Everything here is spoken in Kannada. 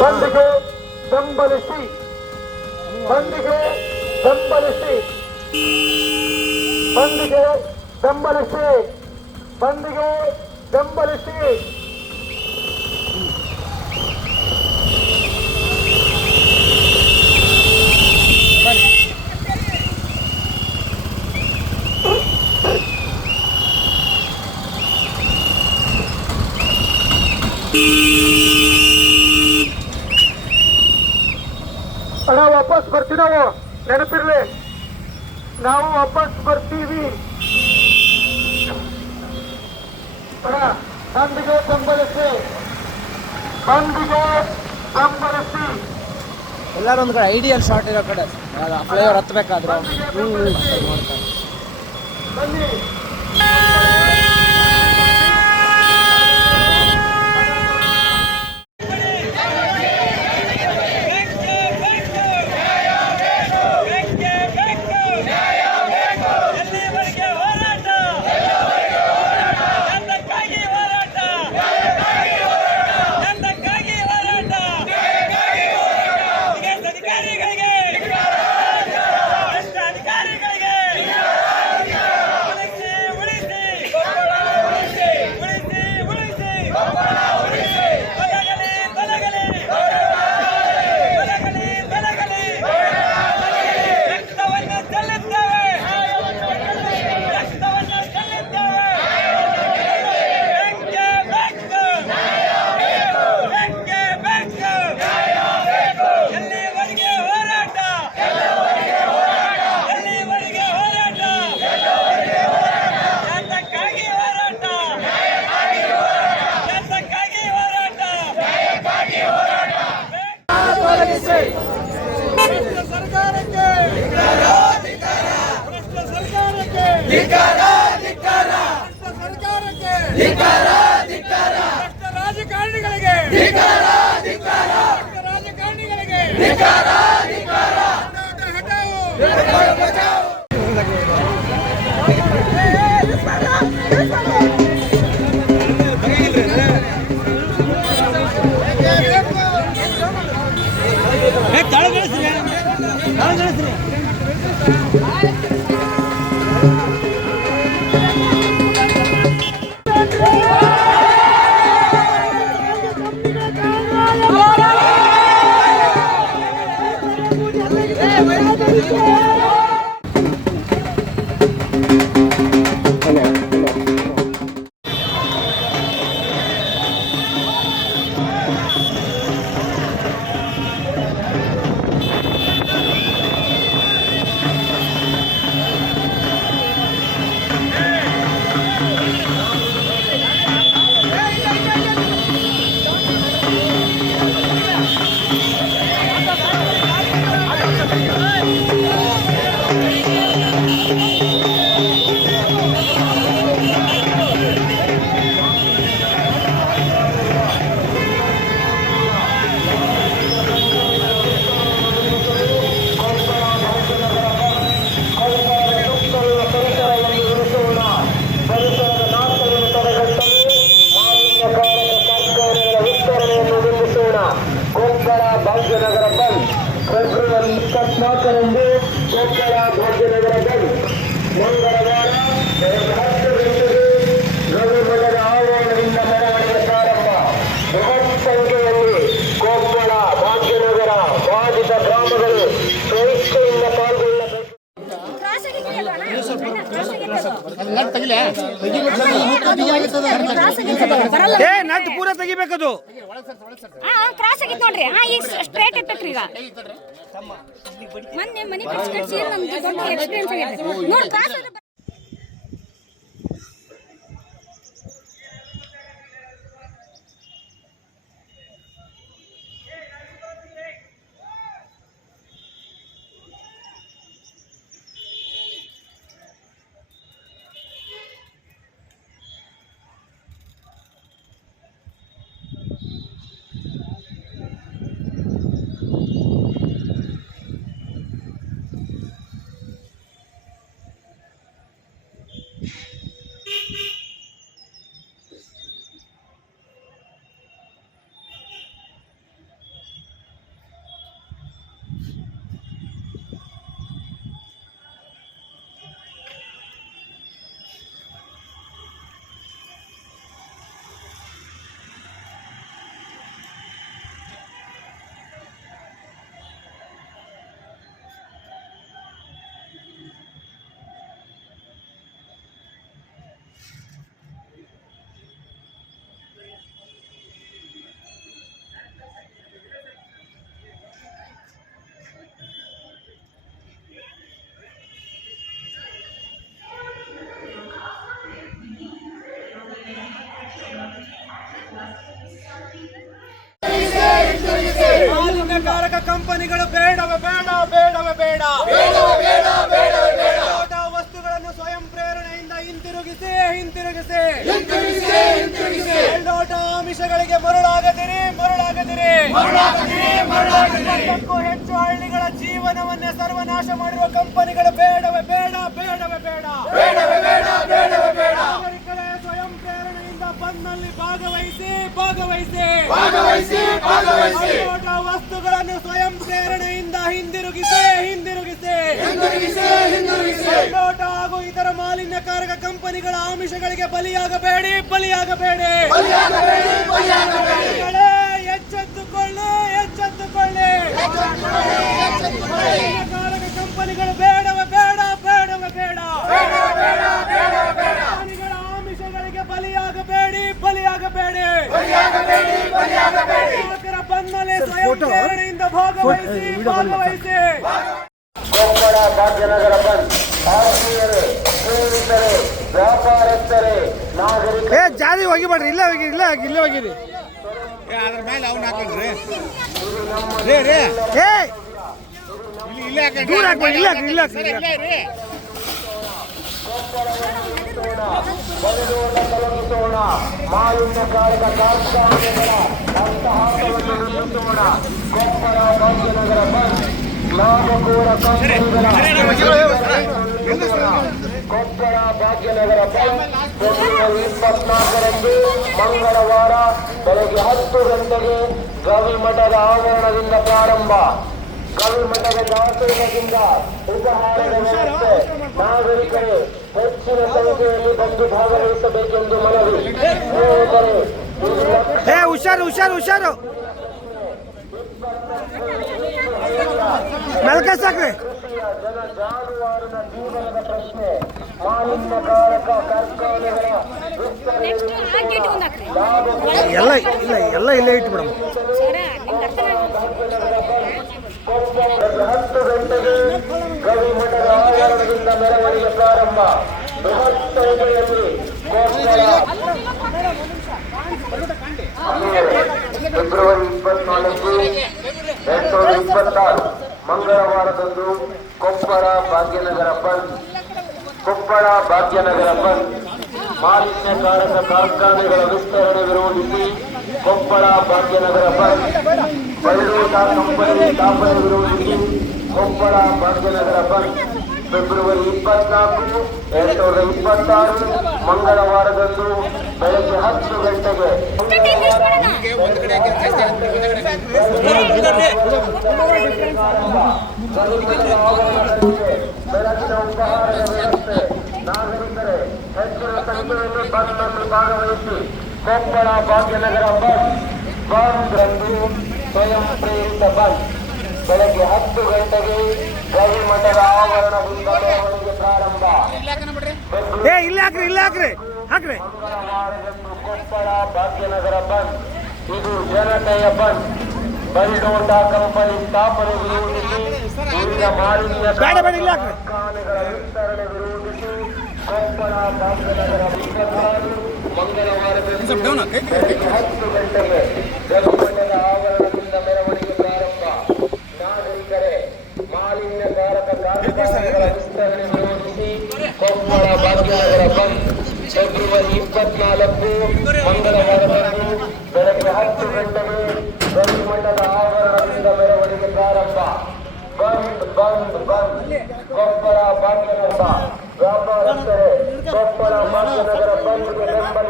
ಬಂದ್ಗೆ ಬೆಂಬಲಿಸಿ, ಬಂದ್ಗೆ ಬೆಂಬಲಿಸಿ, ಬಂದ್ಗೆ ಬೆಂಬಲಿಸಿ, ಬಂದ್ಗೆ ಬೆಂಬಲಿಸಿ. ಅಣ್ಣ ವಾಪಸ್ ಬರ್ತೀವಿ, ನಾವು ನೆನಪಿರ್ಲಿ, ನಾವು ವಾಪಸ್ ಬರ್ತೀವಿ ಅಣ್ಣ. ಬಂದ್ಗೆ ಬೆಂಬಲಿಸಿ, ಬಂದ್ಗೆ ಬೆಂಬಲಿಸಿ. ಎಲ್ಲರೂ ಒಂದು ಕಡೆ ಐಡಿಯಲ್ ಶಾರ್ಟ್ ಇರೋ ಕಡೆ ಫ್ಲೈಓವರ್ ಹತ್ತಬೇಕಾದ್ರು ಬನ್ನಿ. ರಾಜಕಾರಣಿಗಳಿಗೆ ಭಾಗ್ಯನಗರ ಬಂದ್ ಫೆಬ್ರವರಿ 24ರಂದು ಕೊಪ್ಪಳ ಭಾಗ್ಯನಗರ ಬಂದ್ ಮಂಗಳವಾರ 10 ಗಂಟೆಗೆ ರವಿಮಠದ ಆವರಣದಿಂದ ಮೆರವಣಿಗೆ ಪ್ರಾರಂಭ. ಬೃಹತ್ ಸಂಖ್ಯೆಯಲ್ಲಿ ಕೊಪ್ಪಳ ಭಾಗ್ಯನಗರ ಬಾಧಿತ ಗ್ರಾಮಗಳು ಸ್ವಇಚ್ಛೆಯಿಂದ ಪಾಲ್ಗೊಳ್ಳಬೇಕು. ನಟ್ ಪೂರ ತೆಗಿಬೇಕದು. ಕ್ರಾಸ್ ಆಗಿತ್ತು ನೋಡ್ರಿ. ಈಗ ಸ್ಟ್ರೈಟ್ ಇರ್ಬೇಕ್ರಿ. ಈಗ ಮೊನ್ನೆ ಮನಿ ಕಟ್ಸಿ ನಮ್ದು ದೊಡ್ಡ ಎಕ್ಸ್ಪೀರಿಯನ್ಸ್ ಆಗೈತೆ ನೋಡಿ. ಕ್ರಾಸ್ ಮಾಲಿನ್ಯಕಾರಕ ಕಂಪನಿಗಳು ಬೇಡವೇ ಬೇಡ ಬೇಡವೇ ಬೇಡ ಮೇಲ್ನೋಟ ವಸ್ತುಗಳನ್ನು ಸ್ವಯಂ ಪ್ರೇರಣೆಯಿಂದ ಹಿಂತಿರುಗಿಸಿ ಮೇಲ್ನೋಟ ಆಮಿಷಗಳಿಗೆ ಮರುಳಾಗದಿರಿ ಇದಕ್ಕೂ ಹೆಚ್ಚು ಹಳ್ಳಿಗಳ ಜೀವನವನ್ನೇ ಸರ್ವನಾಶ ಮಾಡಿರುವ ಕಂಪನಿಗಳು ಬೇಡವೇ ಬೇಡ ನಾಗರಿಕರೇ ಸ್ವಯಂ ಪ್ರೇರಣೆಯಿಂದ ಬಂದ್ನಲ್ಲಿ ಭಾಗವಹಿಸಿ ಮೇಲ್ನೋಟ ವಸ್ತುಗಳನ್ನು ಸ್ವಯಂ ಪ್ರೇರಣೆಯಿಂದ ಹಿಂದಿರುಗಿಸಿ ಮೇಲ್ನೋಟ ಹಾಗೂ ಇತರ ಮಾಲಿನ್ಯಕಾರಕ ಕಂಪನಿಗಳ ಆಮಿಷಗಳಿಗೆ ಬಲಿಯಾಗಬೇಡಿ ಎಚ್ಚೆತ್ತುಕೊಳ್ಳಿ ಮಾಲಿನ್ಯಕಾರಕ ಕಂಪನಿಗಳು ಬೇಡವೇ ಬೇಡ ಕಂಪನಿಗಳ ಆಮಿಷಗಳಿಗೆ ಬಲಿಯಾಗಬೇಡಿ ಗ್ರಾಹಕರ ಬಂಧನೆ ಸ್ವಯಂ ಪ್ರೇರಣೆಯಿಂದ ಭಾಗವಹಿಸಿ ಕೊಪ್ಪಳ ಭಾಗ್ಯನಗರ ಬಂದ್ ಆತ್ಮೀಯರೇ, ಸ್ನೇಹಿತರೆ, ವ್ಯಾಪಾರಸ್ಥರೇ, ನಾಗರಿಕರೇ, ಜಾರಿ ಹೋಗಿಬೇಡ್ರಿ ಇಲ್ಲೇ ಹೋಗಿರಿ ಅದ್ರ ಮೇಲೆ ಅವ್ನ ಹಾಕೊಂಡ್ರಿ ತೊಲಗಿಸೋಣ. ಮಾಲಿನ್ಯಕಾರಕ ಕಾರ್ಖಾನೆಗಳ ಅಟ್ಟಹಾಸವನ್ನು ನಿಲ್ಲಿಸೋಣ. ಕೊಪ್ಪಳ ಭಾಗ್ಯನಗರ ಬಂದ್ ಲಾಭಕೋರ ಕಂಪನಿಗಳ ಕೊಪ್ಪಳ ಭಾಗ್ಯನಗರ ಬಂದ್ ಫೆಬ್ರವರಿ 24ರಂದು ಮಂಗಳವಾರ ಬೆಳಗ್ಗೆ 10 ಗಂಟೆಗೆ ಗವಿಮಠದ ಆವರಣದಿಂದ ಪ್ರಾರಂಭ. ಗವಿಮಠದ ದಾಸೋಹದಿಂದ ಉಪಹಾರದ ವ್ಯವಸ್ಥೆ. ನಾಗರಿಕರೇ ಹೆಚ್ಚಿನ ಸಂಖ್ಯೆಯಲ್ಲಿ ಬಂದು ಭಾಗವಹಿಸಬೇಕೆಂದು ಮನವಿ. ಸ್ನೇಹಿತರೆ, ಹುಷಾರು ಮೆಲ್ಕ ಸಾಕ್ರಿ ಕೃಷಿಯ ಜನ ಜಾನುವಾರಿನ ಜೀವನದ ಪ್ರಶ್ನೆ. ಮಾಲಿನ್ಯಕಾರಕ ಕಾರ್ಖಾನೆಗಳ ವಿಸ್ತರಣೆ ಎಲ್ಲ ಇಲ್ಲೇ ಇಟ್ಬಿಡಮ್ಮ. 10 ಗಂಟೆಗೆ ಗವಿಮಠದ ಆವರಣದಿಂದ ಮೆರವಣಿಗೆ ಪ್ರಾರಂಭ. ಬೃಹತ್ ಸಂಖ್ಯೆಯಲ್ಲಿ ಫೆಬ್ರವರಿ 24, 2026 ಮಂಗಳವಾರದಂದು ಕೊಪ್ಪಳ ಭಾಗ್ಯನಗರ ಬಂದ್ ಮಾಲಿನ್ಯಕಾರಕ ಕಾರ್ಖಾನೆಗಳ ವಿಸ್ತರಣೆ ವಿರೋಧಿಸಿ ಕೊಪ್ಪಳ ಭಾಗ್ಯನಗರ ಬಂದ್. ಬೈಲೂಟ ಕಂಪನಿ ಸ್ಥಾಪನೆ ವಿರೋಧಿಸಿ ಕೊಪ್ಪಳ ಭಾಗ್ಯನಗರ ಬಂದ್. ಫೆಬ್ರವರಿ 24, 2026 ಮಂಗಳವಾರದಂದು ಬೆಳಗ್ಗೆ 10 ಗಂಟೆಗೆ ಬೆಳಗಿನ ಉಪಹಾರದ ವ್ಯವಸ್ಥೆ. ನಾಗರಿಕರೇ ಹೆಚ್ಚಿನ ಸಂಖ್ಯೆಯಲ್ಲಿ ಬಂದ್ನಲ್ಲಿ ಭಾಗವಹಿಸಿ ಕೊಪ್ಪಳ ಭಾಗ್ಯನಗರ ಬಂದ್ ರಂದು ಸ್ವಯಂ ಪ್ರೇರಿತ ಬಂದ್ ಬೆಳಗ್ಗೆ 10 ಗಂಟೆಗೆ ಗವಿಮಠದ ಆವರಣದಿಂದ ಮೆರವಣಿಗೆ ಪ್ರಾರಂಭ. ಮಂಗಳವಾರದಂದು ಕೊಪ್ಪಳ ಭಾಗ್ಯನಗರ ಬಂದ್. ಇದು ಜನತೆಯ ಬಂದ್. ಬೈಲೋಟ ಕಂಪನಿ ಸ್ಥಾಪನೆ ವಿರೋಧಿಸಿ ಊರಿನ ಮಾಲಿನ್ಯ ಕಾರ್ಖಾನೆಗಳ ವಿಸ್ತರಣೆ ವಿರೋಧಿಸಿ ಕೊಪ್ಪಳ ಭಾಗ್ಯನಗರ 26 ಮಂಗಳವಾರದಂದು ಬೆಳಗ್ಗೆ 10 ಗಂಟೆಗೆ ಗವಿಮಠದ ಆವರಣದಿಂದ ಮೆರವಣಿಗೆ ಪ್ರಾರಂಭ. ನಾಗರಿಕರೇ ಮಾಲಿನ್ಯಕಾರಕ ಕಾರ್ಖಾನೆಗಳ ವಿಸ್ತರಣೆ ವಿರೋಧಿಸಿ ಕೊಪ್ಪಳ ಭಾಗ್ಯನಗರ ಬಂದ್. ಫೆಬ್ರವರಿ 24 ಮಂಗಳವಾರದಂದು ಬೆಳಗ್ಗೆ 10 ಗಂಟೆಗೆ ಗವಿಮಠದ ಆವರಣದಿಂದ ಮೆರವಣಿಗೆ ಪ್ರಾರಂಭ. ಬಂದ್ ಕೊಪ್ಪಳ ಭಾಗ್ಯನಗರ ವ್ಯಾಪಾರಸ್ಥರೇ ಕೊಪ್ಪಳ ಭಾಗ್ಯನಗರ ಬಂದ್ಗೆ ಬೆಂಬಲ